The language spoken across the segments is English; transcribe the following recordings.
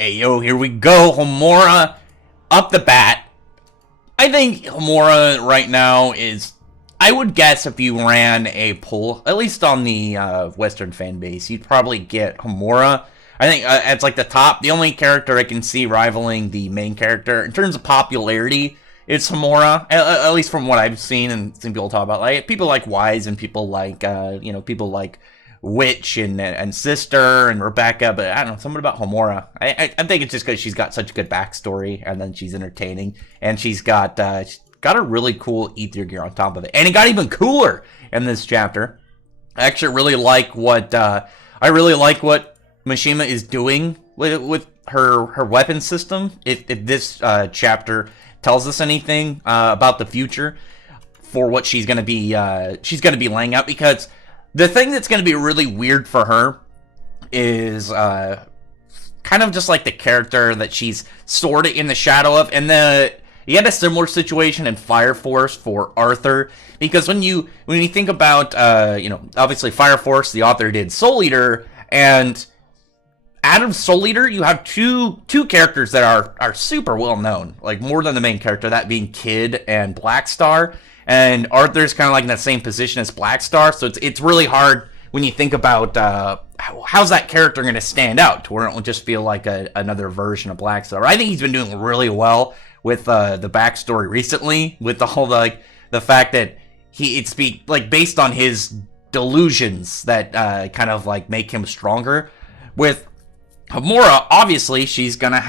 Hey, yo, here we go. Homura up the bat. I think Homura right now is, I would guess if you ran a poll, at least on the Western fan base, you'd probably get Homura. I think it's like the top. The only character I can see rivaling the main character in terms of popularity is Homura. At least from what I've seen and seen people talk about. Like people like Wise and people like people like Witch and Sister and Rebecca, but I don't know, something about Homura. I think it's just because she's got such a good backstory, and then she's entertaining, and she's got a really cool ether gear on top of it, and it got even cooler in this chapter. I actually really like what Mishima is doing with her weapon system. If this chapter tells us anything about the future for what she's gonna be laying out, because the thing that's going to be really weird for her is kind of just like the character that she's sort of in the shadow of. And you had a similar situation in Fire Force for Arthur, because when you think about obviously Fire Force, the author did Soul Eater, and out of Soul Eater, you have two characters that are super well known, like more than the main character, that being Kid and Black Star. And Arthur's kind of like in that same position as Black Star, so it's really hard when you think about how's that character going to stand out to where it will just feel like another version of Black Star. I think he's been doing really well with the backstory recently, with the whole the fact that it's based on his delusions that kind of like make him stronger. With Homura, obviously she's gonna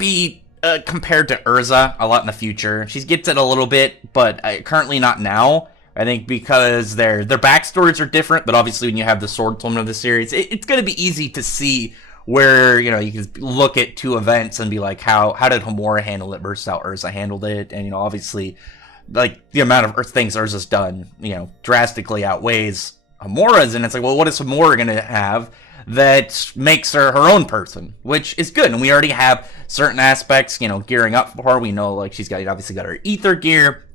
be compared to Urza a lot in the future. She gets it a little bit, but currently not now. I think because their backstories are different, but obviously when you have the sword tournament of the series, it's going to be easy to see where, you can look at two events and be like, how did Homura handle it versus how Urza handled it? And, obviously, like, the amount of things Urza's done, drastically outweighs Homura's, and it's like, well, what is Homura going to have that makes her own person, which is good. And we already have certain aspects, gearing up for her. We know, like, she's obviously got her ether gear.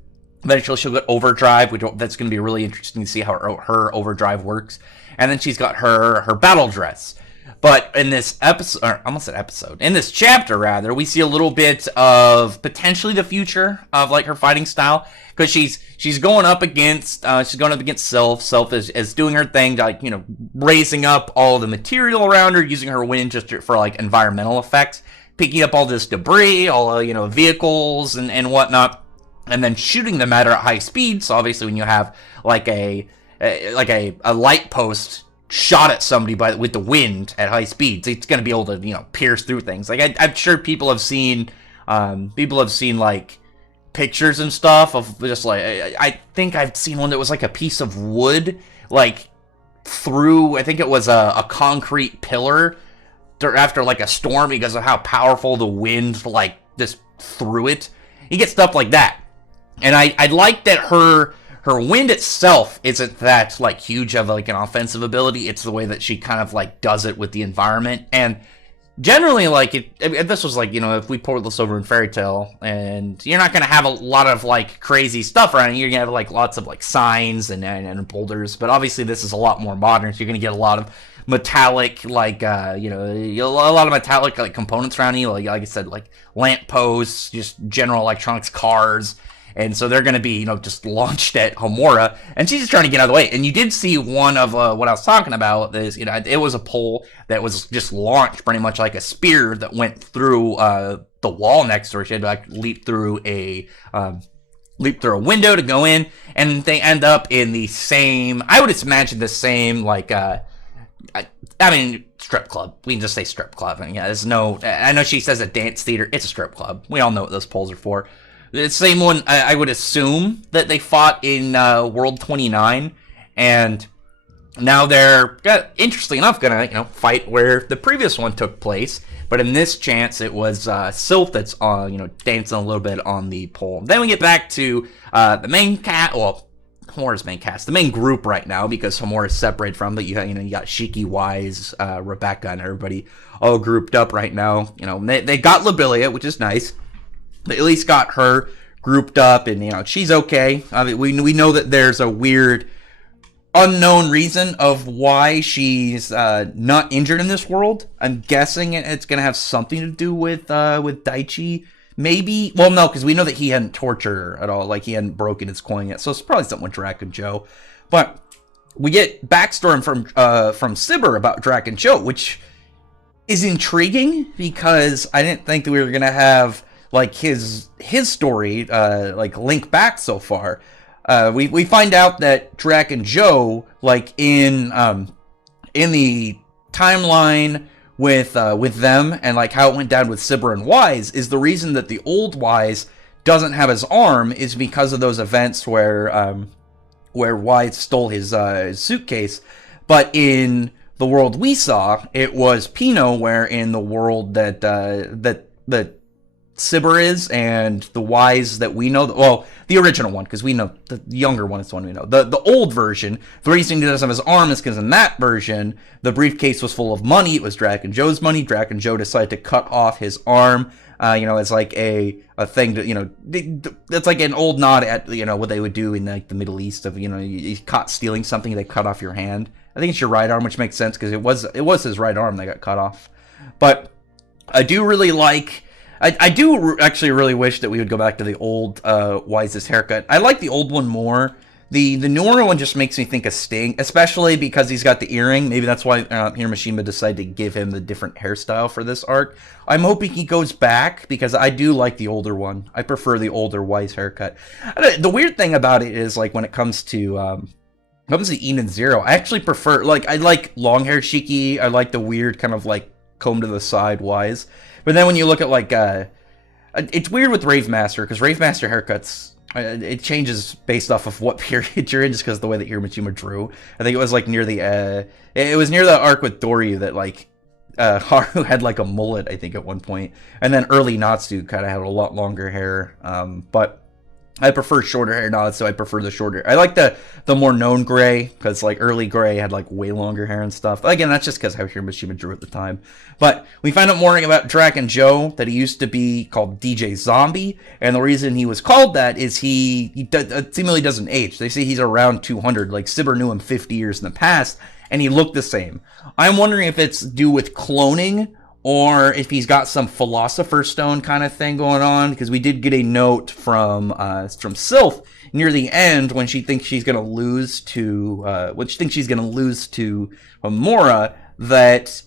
Eventually she'll get overdrive, that's going to be really interesting to see how her overdrive works. And then she's got her battle dress. But in this episode, or almost an episode, in this chapter rather, we see a little bit of potentially the future of like her fighting style, because she's going up against Sylph. Sylph is doing her thing, like raising up all the material around her, using her wind just for like environmental effects, picking up all this debris, all vehicles and whatnot, and then shooting them at her at high speed. So obviously, when you have like a light post shot at somebody with the wind at high speeds, it's going to be able to pierce through things. Like I'm sure people have seen like pictures and stuff of just like, I think I've seen one that was like a piece of wood like through, I think it was a concrete pillar after like a storm, because of how powerful the wind like just threw it. You get stuff like that, and I like that her wind itself isn't that like huge of like an offensive ability. It's the way that she kind of like does it with the environment. And generally, like if this was like if we poured this over in Fairy Tail, and you're not gonna have a lot of like crazy stuff around you. You're gonna have like lots of like signs and boulders. But obviously this is a lot more modern, so you're gonna get a lot of metallic like a lot of metallic like components around you. Like I said, like lamp posts, just general electronics, cars. And so they're going to be, just launched at Homura, and she's just trying to get out of the way. And you did see one of what I was talking about. Is it was a pole that was just launched pretty much like a spear that went through the wall next to her. She had to like leap through a window to go in, and they end up in the same. I would imagine the same like. Strip club. We can just say strip club. And there's no. I know she says a dance theater. It's a strip club. We all know what those poles are for. The same one, I would assume, that they fought in World 29, and now they're, interestingly enough, gonna fight where the previous one took place. But in this chance, it was Sylph that's dancing a little bit on the pole. Then we get back to the main cast. Well, Homura's main cast, the main group right now, because Homura is separated from. But you got Shiki, Wise, Rebecca, and everybody all grouped up right now. They got Lobelia, which is nice. They at least got her grouped up, and she's okay. I mean, we know that there's a weird unknown reason of why she's not injured in this world. I'm guessing it's gonna have something to do with Daichi. Maybe. Well, no, because we know that he hadn't tortured her at all. Like, he hadn't broken his coin yet. So it's probably something with Dracken Joe. But we get backstory from Sibber about Dracken Joe, which is intriguing because I didn't think that we were gonna have like his story like link back so far. We find out that Dracken Joe, like in the timeline with them and like how it went down with Sibber and Wise, is the reason that the old Wise doesn't have his arm is because of those events where Wise stole his suitcase. But in the world we saw, it was Pino, where in the world that that Sibber is, and the Wise that we know, well, the original one, because we know the younger one is the one we know. The old version, the reason he doesn't have his arm is because in that version, the briefcase was full of money. It was Dracken Joe's money. Dracken Joe decided to cut off his arm, as like a thing that, that's like an old nod at, what they would do in like the Middle East of, you caught stealing something, they cut off your hand. I think it's your right arm, which makes sense because it was his right arm that got cut off. But I do really like, I do actually really wish that we would go back to the old Wise's haircut. I like the old one more. The newer one just makes me think of Sting, especially because he's got the earring. Maybe that's why Hiroshima decided to give him the different hairstyle for this arc. I'm hoping he goes back because I do like the older one. I prefer the older Wise haircut. The weird thing about it is, like, when it comes to Eden Zero, I actually prefer, like, I like long hair Shiki. I like the weird kind of like comb to the side Wise. But then when you look at like, it's weird with Rave Master, because Rave Master haircuts, it changes based off of what period you're in, just because of the way that Hiroshima drew. I think it was like near the, it was near the arc with Doryu that like, Haru had like a mullet, I think, at one point. And then early Natsu kind of had a lot longer hair. But I prefer shorter hair Natsu, so I prefer the shorter. I like the more known gray, because like early gray had like way longer hair and stuff. Again, that's just because how Hiroshima drew at the time. But we find out more about Dracken Joe, that he used to be called DJ Zombie, and the reason he was called that is he seemingly doesn't age. They say he's around 200, like Sibber knew him 50 years in the past, and he looked the same. I'm wondering if it's due with cloning, or if he's got some Philosopher's Stone kind of thing going on, because we did get a note from Sylph near the end when she thinks she's gonna lose to Homura, that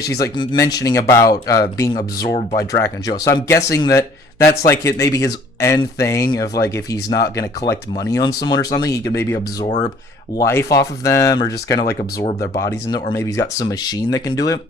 she's like mentioning about being absorbed by Dracken Joe. So I'm guessing that that's like maybe his end thing of like, if he's not gonna collect money on someone or something, he can maybe absorb life off of them, or just kind of like absorb their bodies into it, or maybe he's got some machine that can do it.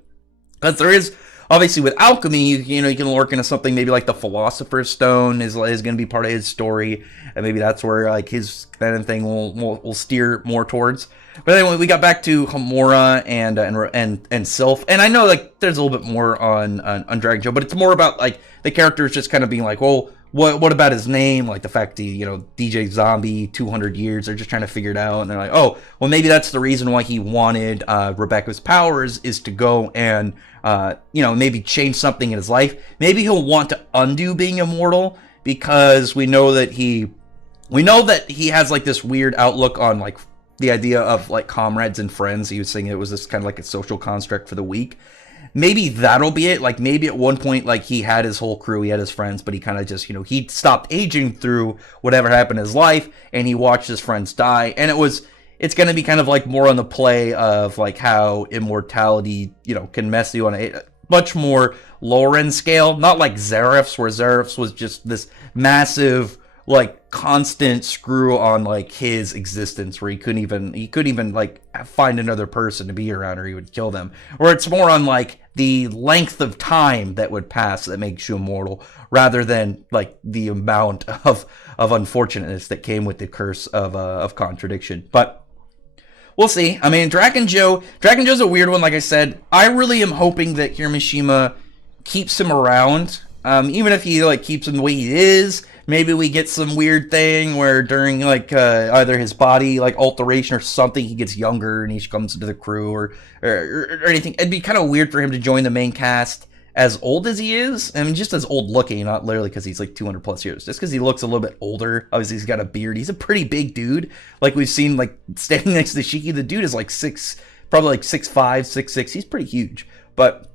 Because there is, obviously, with alchemy, you can work into something maybe like the Philosopher's Stone is going to be part of his story, and maybe that's where like his kind of thing will steer more towards. But anyway, we got back to Homura and Sylph, and I know like there's a little bit more on Dracken Joe, but it's more about like the characters just kind of being like, well, what about his name? Like the fact he, DJ Zombie, 200 years, they're just trying to figure it out. And they're like, oh, well, maybe that's the reason why he wanted Rebecca's powers, is to go and, maybe change something in his life. Maybe he'll want to undo being immortal, because we know that he has like this weird outlook on like the idea of like comrades and friends. He was saying it was this kind of like a social construct for the weak. Maybe that'll be it. Like maybe at one point, like he had his whole crew, he had his friends, but he kind of just, he stopped aging through whatever happened in his life, and he watched his friends die. And it's going to be kind of like more on the play of like how immortality, can mess you on a much more lower end scale. Not like Zeref's, where Zeref's was just this massive, like constant screw on like his existence, where he couldn't even like find another person to be around, or he would kill them. Or it's more on like the length of time that would pass that makes you immortal, rather than like the amount of unfortunateness that came with the curse of contradiction. But we'll see. I mean, Dracken Joe's a weird one. Like I said, I really am hoping that Hiroshima keeps him around, even if he like keeps him the way he is. Maybe we get some weird thing where during like either his body like alteration or something, he gets younger and he comes into the crew, or anything. It'd be kind of weird for him to join the main cast as old as he is. I mean, just as old looking, not literally because he's like 200 plus years, just because he looks a little bit older. Obviously, he's got a beard. He's a pretty big dude. Like we've seen, like standing next to Shiki, the dude is like probably like 6'5", 6'6". He's pretty huge. But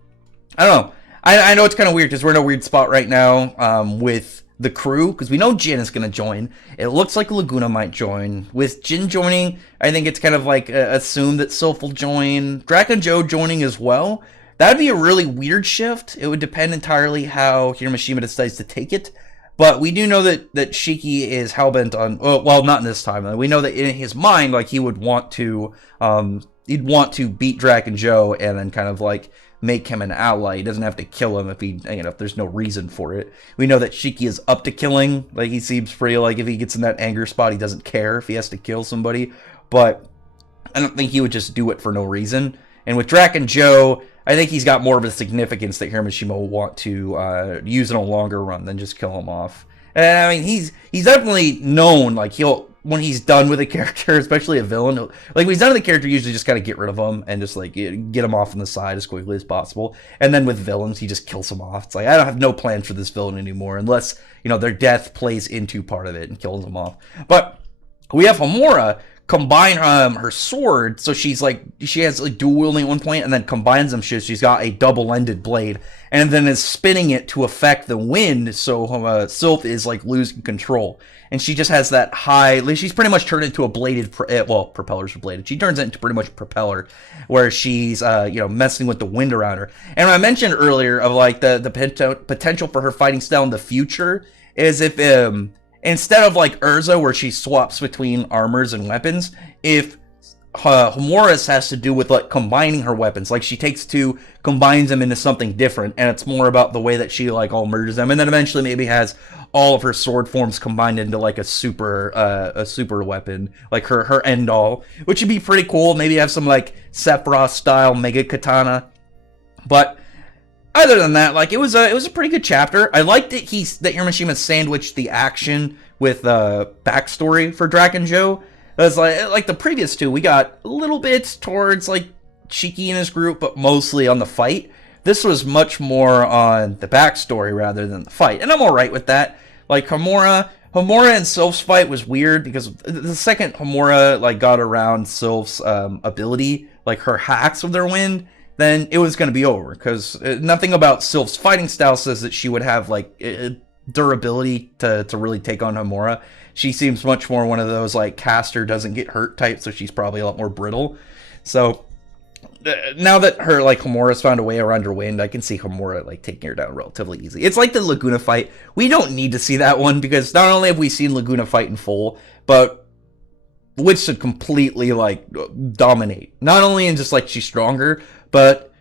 I don't know. I know it's kind of weird because we're in a weird spot right now with the crew, because we know Jin is going to join. It looks like Laguna might join. With Jin joining, I think it's kind of like assumed that Sylph will join. Dracken Joe joining as well. That'd be a really weird shift. It would depend entirely how Hiramashima decides to take it. But we do know that Shiki is hellbent on, well, not in this time. We know that in his mind, like, he would want to, he'd want to beat Dracken Joe and then kind of like make him an ally. He doesn't have to kill him if there's no reason for it. We know that Shiki is up to killing. Like, he seems pretty, like, if he gets in that anger spot, he doesn't care if he has to kill somebody. But I don't think he would just do it for no reason. And with Dracken Joe, I think he's got more of a significance that Hiramashima will want to use in a longer run than just kill him off. And I mean, he's definitely known, like, when he's done with a character, especially a villain, like, when he's done with a character, usually just gotta get rid of him and just, like, get him off on the side as quickly as possible. And then with villains, he just kills them off. It's like, I don't have no plans for this villain anymore, unless, their death plays into part of it and kills them off. But we have Homura combine her sword, so she has like dual wielding at one point, and then combines them. She's got a double-ended blade, and then is spinning it to affect the wind. So Sylph is like losing control, and she just has that high. She's pretty much turned into a bladed. Propellers are bladed. She turns it into pretty much a propeller, where she's messing with the wind around her. And I mentioned earlier of like the potential for her fighting style in the future is if instead of like Urza, where she swaps between armors and weapons, if Homura's has to do with like combining her weapons, like she takes two, combines them into something different, and it's more about the way that she like all merges them, and then eventually maybe has all of her sword forms combined into like a super weapon, like her end all, which would be pretty cool. Maybe have some like Sephiroth style mega katana, but other than that, like, it was a pretty good chapter. I liked that Hiramashima sandwiched the action with backstory for Dracken Joe. It was like the previous two, we got a little bit towards like Shiki and his group, but mostly on the fight. This was much more on the backstory rather than the fight, and I'm alright with that. Like Homura and Sylph's fight was weird because the second Homura like got around Sylph's ability, like her hacks with their wind, then it was going to be over, because nothing about Sylph's fighting style says that she would have like durability to really take on Homura. She seems much more one of those like caster doesn't get hurt type, so she's probably a lot more brittle. So now that her like Homura's found a way around her wind, I can see Homura like taking her down relatively easy. It's like the Laguna fight. We don't need to see that one, because not only have we seen Laguna fight in full, but Witch should completely like dominate. Not only in just like she's stronger, but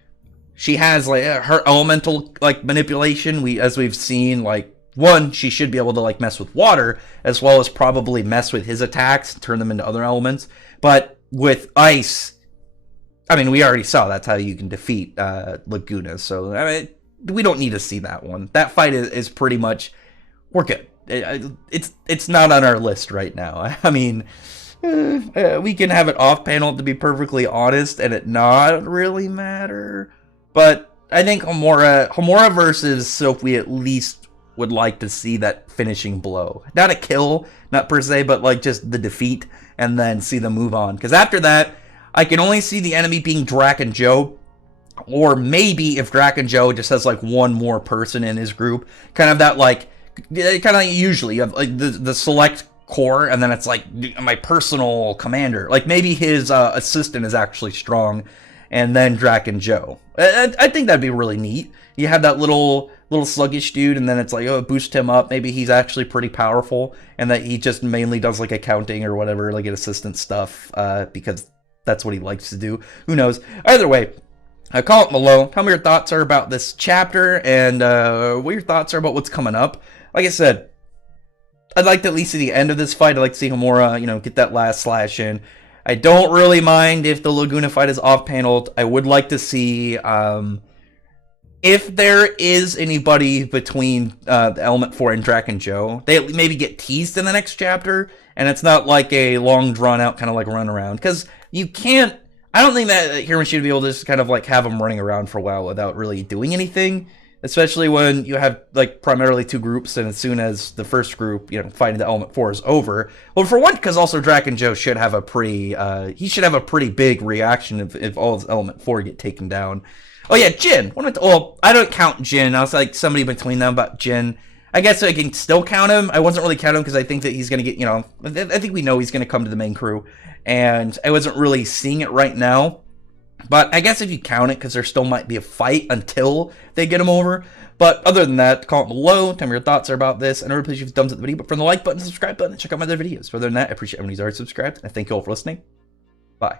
she has like her elemental like manipulation. As we've seen, like, one, she should be able to like mess with water, as well as probably mess with his attacks, turn them into other elements. But with ice, I mean, we already saw that's how you can defeat Laguna. So I mean, we don't need to see that one. That fight is pretty much, we're good. It's not on our list right now. I mean, we can have it off panel, to be perfectly honest, and it not really matter. But I think Homura versus Sylph, we at least would like to see that finishing blow. Not a kill, not per se, but like just the defeat, and then see them move on. Because after that, I can only see the enemy being Dracken Joe, or maybe if Dracken Joe just has like one more person in his group, kind of that like, kind of usually you have like the select core, and then it's like my personal commander. Like maybe his assistant is actually strong, and then Dracken Joe. I think that'd be really neat. You have that little sluggish dude, and then it's like, oh, boost him up. Maybe he's actually pretty powerful, and that he just mainly does like accounting or whatever, like an assistant stuff, because that's what he likes to do. Who knows? Either way, comment below. Tell me your thoughts are about this chapter, and what your thoughts are about what's coming up. Like I said, I'd like to at least see the end of this fight. I'd like to see Homura, get that last slash in. I don't really mind if the Laguna fight is off-paneled. I would like to see if there is anybody between the Element 4 and Dracken Joe. They maybe get teased in the next chapter, and it's not like a long, drawn-out kind of like run around. Because you can't... I don't think that Hiramashima should be able to just kind of like have him running around for a while without really doing anything. especially when you have like primarily two groups, and as soon as the first group, fighting the Element Four is over, well, for one, because also Dracken Joe should have a pretty big reaction if all his Element Four get taken down. Oh yeah, Jin. Well, I don't count Jin. I was like somebody between them, but Jin. I guess I can still count him. I wasn't really counting him because I think that he's going to get, I think we know he's going to come to the main crew. And I wasn't really seeing it right now. But I guess if you count it, because there still might be a fight until they get him over. But other than that, comment below, tell me your thoughts are about this. And I really appreciate you thumbs up the video. But from the like button, subscribe button, and check out my other videos. Further than that, I appreciate everyone who's already subscribed. And I thank you all for listening. Bye.